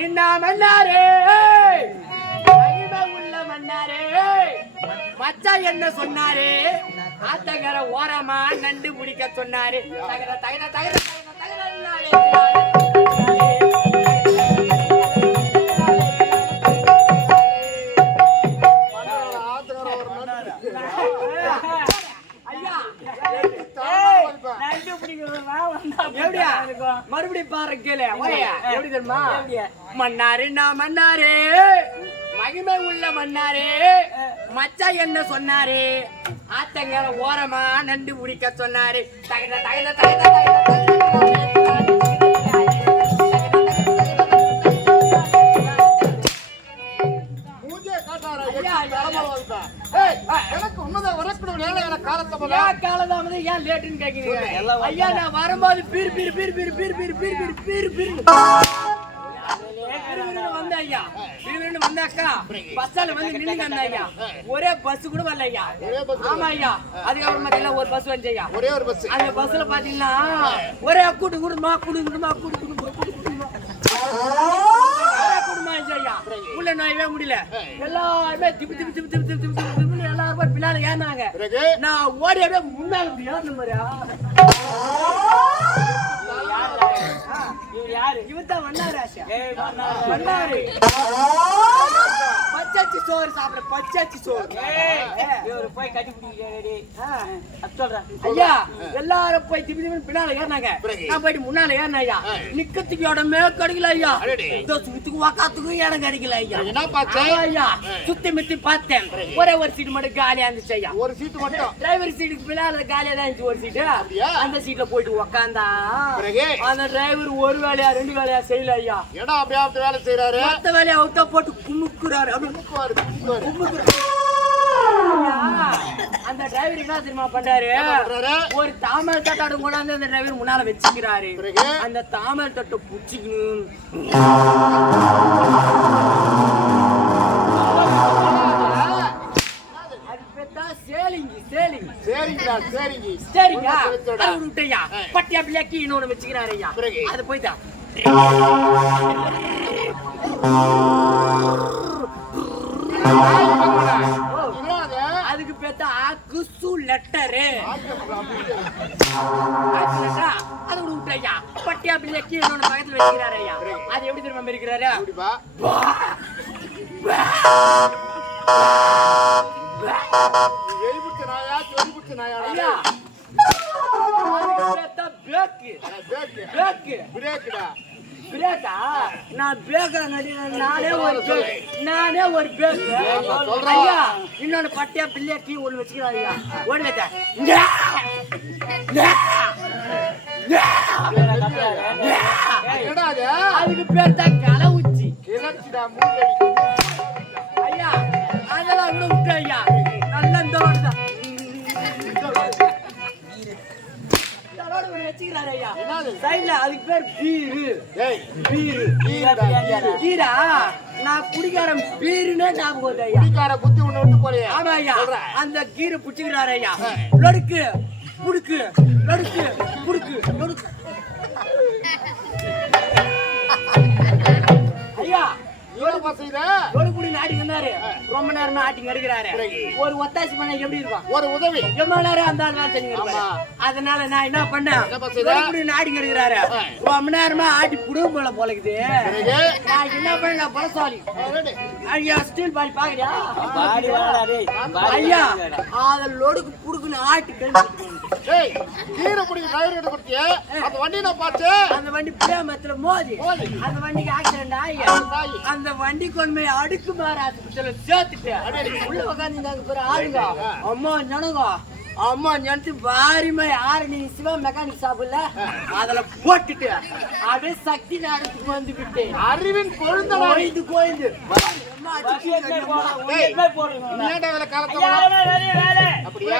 மன்னாரின்னா மன்னாரே மகிமை உள்ள மன்னாரே மச்சா என்ன சொன்னாரு ஆத்தங்கர ஓரமா நண்டு பிடிக்க சொன்னாரு தகர தகர தகர தகர தகர எப்படியா. மறுபடியும் பாரு கேளு. எப்படி தெரியுமா? மன்னாரு நான் மன்னாரு. மகிமை உள்ள மன்னாரு. மச்சான் என்ன சொன்னாரு? ஆத்தங்கர ஓரமா நண்டு பிடிக்க சொன்னாரு. தகத தகத தகத ஏன் காலதாமதம் ஏன் லேட்டுன்னு கேக்குறீங்க? ஐயா நான் வரும்போது beer beer beer beer beer beer beer beer beer beer. ஐயா பிரிவினு வந்த அக்கா பஸ்ஸால வந்து நின்னுங்க அந்த ஐயா. ஒரே பஸ் கூட வரல ஐயா. கூட ஆமா ஐயா அதுக்கப்புறம் பாத்தீங்கன்னா ஒரு பஸ் வந்து ஐயா. ஒரே ஒரு பஸ் அந்த பஸ்ல பாத்தீங்கன்னா ஒரே கூட்டு குடும்பமா கூட்டு குடும்பமா கூட்டு குடும்பமா குடும்பமா ஐயா. உள்ள நோயவே முடியல. எல்லாருமே திப்பு திப்பு திப்பு திப்பு திப்பு திப்பு. பண்ணாங்க நான் ஓடி அப்படியே முன்னாள் ஏறணும் மாதிரியா இவர் யாரு? தான் வண்ணாரு. பச்சாச்சி சோறு சாப்பிட பச்சாச்சி சோறு ஏய், இவரு போய் கட்டி பிடிக்கிறாரு ஆ. அது சொல்றேன் ஐயா எல்லாரும் போய் திபி திபி பின்னால ஏறினாங்க? நான் போயிட்டு முன்னால ஏறினேன் ஐயா. நிக்கத்துக்கு இடமே கிடைக்கல ஐயா. இந்த சுத்துக்கு உக்காத்துக்கும் இடம் கிடைக்கல ஐயா. என்ன ஐயா சுத்தி மித்தி பார்த்தேன். ஒரே ஒரு சீட்டு மட்டும் காலியா இருந்துச்சு ஐயா. ஒரு சீட்டு மட்டும்? டிரைவர் சீட்டுக்கு பின்னால காலியா தான் இருந்துச்சு ஒரு சீட்டு? அந்த சீட்ல போயிட்டு உக்காந்தா. பிறகு? அந்த டிரைவர் ஒரு வேலையா ரெண்டு வேலையா செய்யல ஐயா ஏன்னா அப்படியே அப்படி வேலை செய்யறாரு மொத்த வேலையை அவுத்தா போட்டு குமுக்குறாரு குமுக்குவாரு. குமுக்குறாரு. அந்த டிரைவர் என்ன தெரியுமா பண்றாரு? ஒரு தாமரை தட்டாடு கொண்டாந்து அந்த டிரைவர் முன்னால வச்சுக்கிறாரு? அந்த தாமரை தட்டை புடிச்சுக்கணும் அது பேர்தா சேலிங்கி. சேலிங்கி. சரிங்கடா சரிங்க. அது விட்டையா. பட்டியா பிள்ளைக்கு இன்னொன்னு வச்சுக்கிறாரு ஐயா? அது போய்தா. அதுக்கு பேர்த்தா குசு லெட்டரு. அது விட்டையா பட்டியா பிள்ளைக்கு இன்னொன்னு பக்கத்துல வச்சுக்கிறாரு ஐயா. அது எப்படி தெரியுமா இருக்கிறாரு? ಎಲ್ಲಿ ನಾಯ ಎಲ್ಲಿ ಬಿಡ್ತಿ ನಾಯ பிரேக்கா நான் பேக்காங்க நானே ஒரு நானே ஒரு பேக் ஐயா இன்னொன்னு பட்டியா பிள்ளையா டீ ஒன்று வச்சுக்கிறா ஐயா ஒன்று வச்சேன் அதுக்கு பேர் தான் கலை உச்சி கிளர்ச்சிடா மூணு ஐயா ஐயா நல்ல இந்த ரோடு தான் வச்சுக்கிறாரு ஐயா என்னது? அதுக்கு பேர் பீரு ஏய், பீரு கீரை. கீரா நான் குடிக்காரன் பீருன்னே ஞாபகம் வருது ஐயா குடிக்கார புத்தி உன்னை விட்டு ஆமா ஐயா அந்த கீரை புடிச்சுக்கிறாரு ஐயா லொடுக்கு புடுக்கு லொடுக்கு புடுக்கு லொடுக்கு ஐயா என்னப்பா செய்த? வந்தாரு ரொம்ப நேரமா பிறகு? ஒரு ஒத்தாசி பண்ண எப்படி இருக்கும்? ஒரு உதவி. எவ்வளவு நேரம் அந்த ஆள் வேலை. அதனால நான் என்ன பண்ணேன்? என்னப்பா செய்த? லொடுக்குடி ஆட்டிங்க எடுக்கிறாரு ஆ. ரொம்ப நேரமா ஆட்டி புடுங்க போல போலக்குது? நான் என்ன பண்ண பலசாலி. ஐயா ஸ்டீல் பாக்குறியா பாடி வாடா டேய் பாடி ஐயா. அத லொடுக்கு புடுக்குன்னு ஆட்டி கீரை பிடிக்க கயிறு கட்டு கொடுத்தியே, அந்த வண்டி நான் பார்த்து, அந்த வண்டி பிரேமத்துல மோதி. மோதி. அந்த வண்டிக்கு ஆக்சிடென்ட் ஆகி. தாய் அந்த வண்டி கொண்டு அடுக்கு மாற ஆஸ்பத்திரியில சேர்த்துட்டு உள்ள உட்காந்து பிற ஆளுங்க. அம்மா ஜனங்க அம்மா நினைச்சு பாரிமா யாரு நீ சிவா மெக்கானிக் ஷாப்ல அதுல போட்டுட்டு அதே சக்தி நேரத்துக்கு வந்து விட்டு அறிவின் கொழுந்த கோயிந்து கோயிந்து அப்படியா?